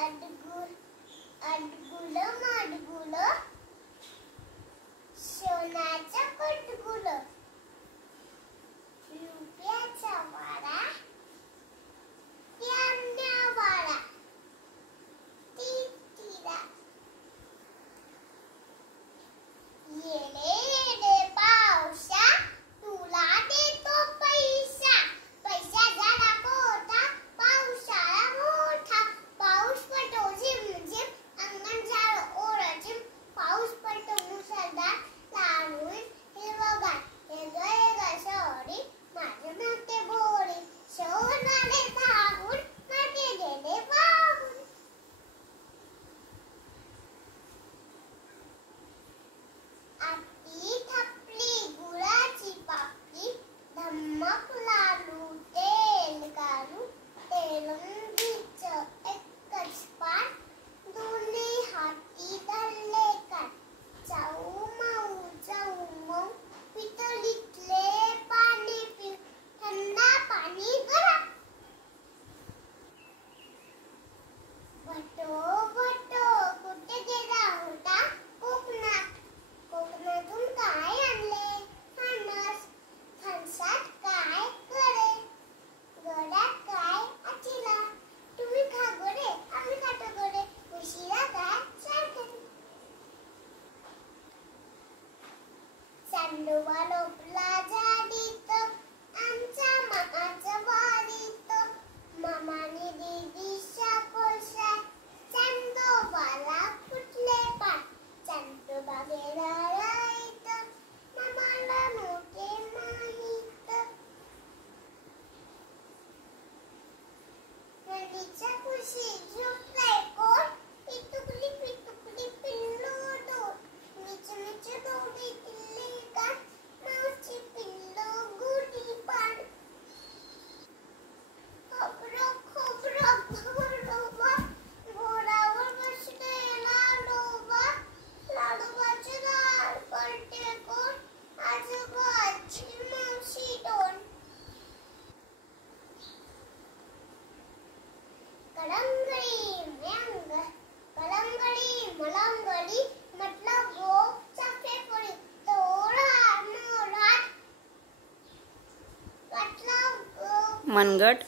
अडगुल अडगुल माडगुल सोन्याचा कटगुल रुपयाचा वारा यांना वारा तिरा येडे येडे पावसा तुला देतो पैसा पैसा जरा कोटा पावसाळा मोठा पाऊस पडतो झिमझिम अंगण झालं ओरझिम पाऊस पडतो मुसळधार लावून हिरवगार हेगं सॉरी माझे मोठे भोरे सोनाले धावून माझे गेले वाहून आपली थपली गुळाची पापली धम्मक लाडू तेल काढू तेलंगीच एकच पान दोन्ही हाती धरले कान जाऊ माऊ पितळीतले पाणी पिऊ थंडा पाणी गरम भटो भटो कुठे गेला होता कोकणात कोकणातून काय आणले फणस फणसात काय करे गड्यात काय आचिला तुम्ही खा गोडे आम्ही खातो गोडे उशिरा काय सारखे चांदोबा लोपला झाडीत आमच्या मामाच्या वारीत मामाने दिदीच्या कोळसा चांदोबाला फुटले पाय चांदोबा गेला राईत मामाला नव्हते माहीत नदीच्या कुशी झोपलाय कोण पितुकली पिल्लू दोन मिच मिच दोडी किल्ली का मावची पिल्लू गुडी पाड खोबरं खोबरं घोडोबा घोडावर बसले लाडोबा लाडोबाचे लाड पलटे कोण आजोबाची मावशी दोन कलंगडी म्यांग कलंगडी मलंगडी म्हटलं गो चाफेपुरी तोडा मोरात वाटलं मनगट